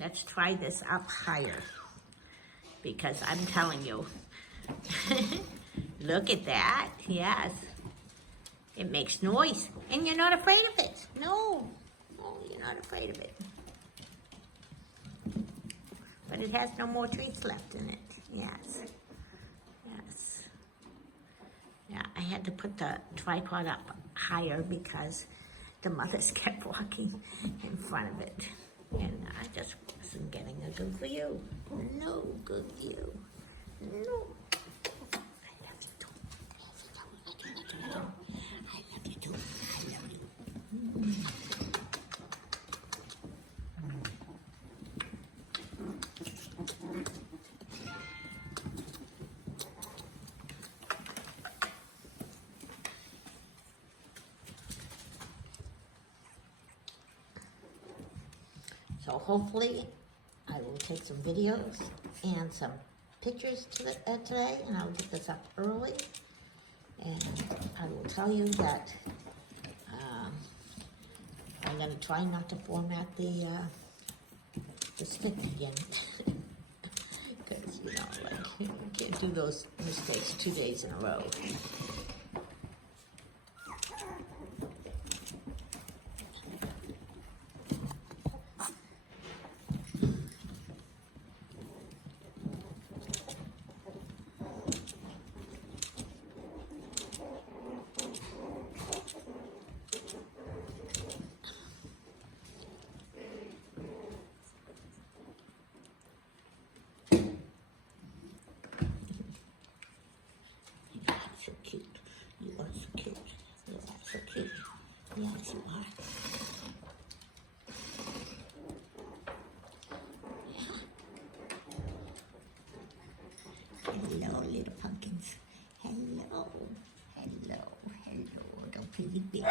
let's try this up higher. Because I'm telling you, look at that, yes. It makes noise, and you're not afraid of it. No, you're not afraid of it. But it has no more treats left in it, yes. Yes. Yeah, I had to put the tripod up higher because the mothers kept walking in front of it. And I just wasn't getting a good view. No good view. No. I love you too. I love you too. I love you. So hopefully I will take some videos and some pictures today, and I'll get this up early. And I will tell you that I'm going to try not to format the stick again. Because, you can't do those mistakes 2 days in a row. So cute. You are so cute. You are so cute. Yes, you are. Hello, little pumpkins. Hello. Hello. Hello. Don't be big.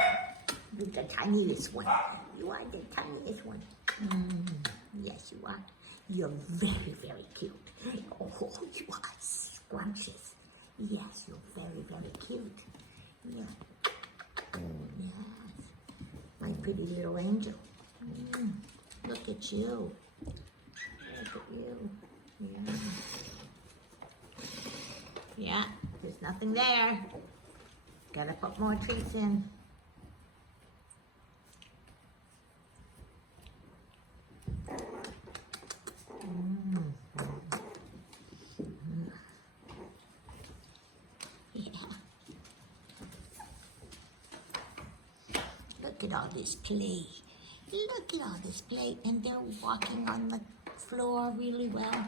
You're the tiniest one. You are the tiniest one. Yes, you are. You're very, very cute. Oh, you are scrumptious. Yes, you're very, very cute. Yeah. Yes. My pretty little angel. Look at you. Look at you. Yeah. Yeah, there's nothing there. Gotta put more treats in. Look at all this play. Look at all this play. And they're walking on the floor really well.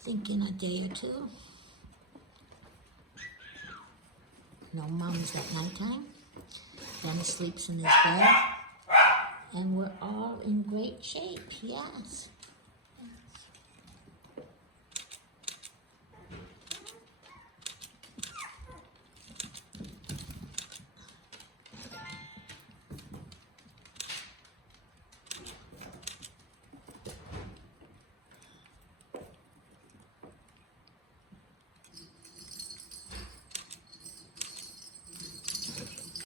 Think in a day or two. No mums at nighttime. Dennis sleeps in his bed. And we're all in great shape, yes.